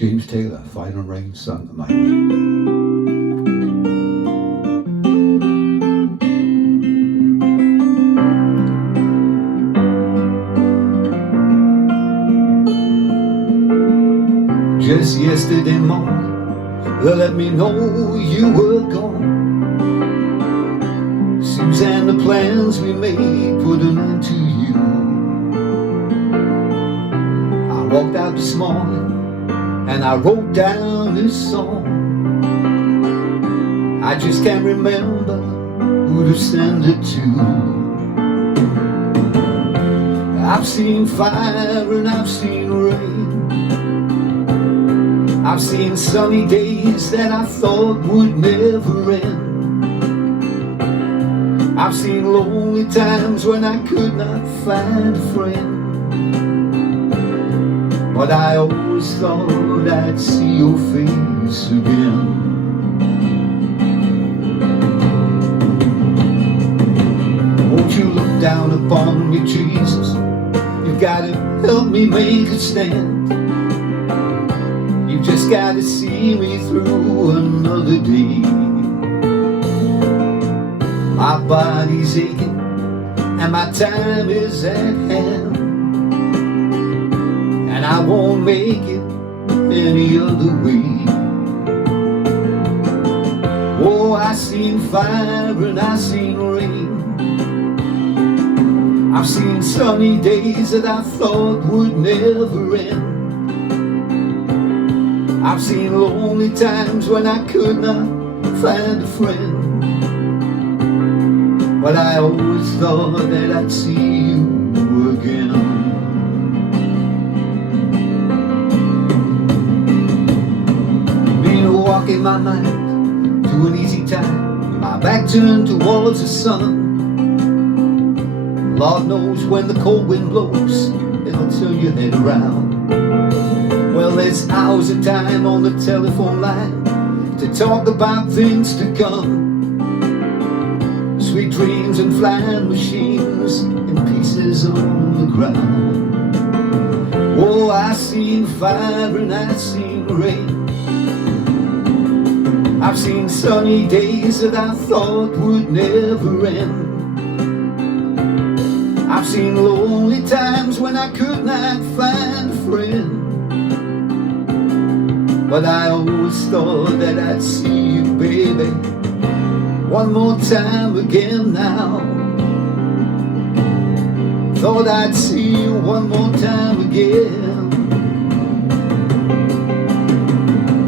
James Taylor, Fire and Rain, sung to mine. Just yesterday morning, they let me know you were gone. Susan, the plans we made put an end to you. I walked out this morning and I wrote down this song. I just can't remember who to send it to. I've seen fire and I've seen rain. I've seen sunny days that I thought would never end. I've seen lonely times when I could not find a friend. But I always thought I'd see your face again. Won't you look down upon me, Jesus? You've got to help me make a stand. You just got to see me through another day. My body's aching and my time is at hand, and I won't make it any other way. Oh, I seen fire and I seen rain. I've seen sunny days that I thought would never end. I've seen lonely times when I could not find a friend. But I always thought that I'd see you again. Been walking my mind to an easy time, my back turned towards the sun. Lord knows when the cold wind blows, it'll turn your head around. Well, there's hours of time on the telephone line to talk about things to come. Sweet dreams and flying machines and pieces on the ground. Oh, I seen fire and I seen rain. I've seen sunny days that I thought would never end. I've seen lonely times when I could not find a friend. But I always thought that I'd see you, baby, one more time again now. Thought I'd see you one more time again.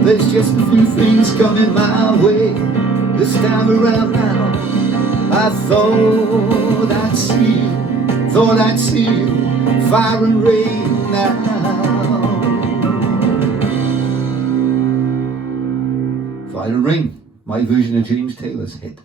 There's just a few things coming my way this time around now. I thought I'd see you, thought I'd see you, fire and rain now. Fire and Rain, my version of James Taylor's hit.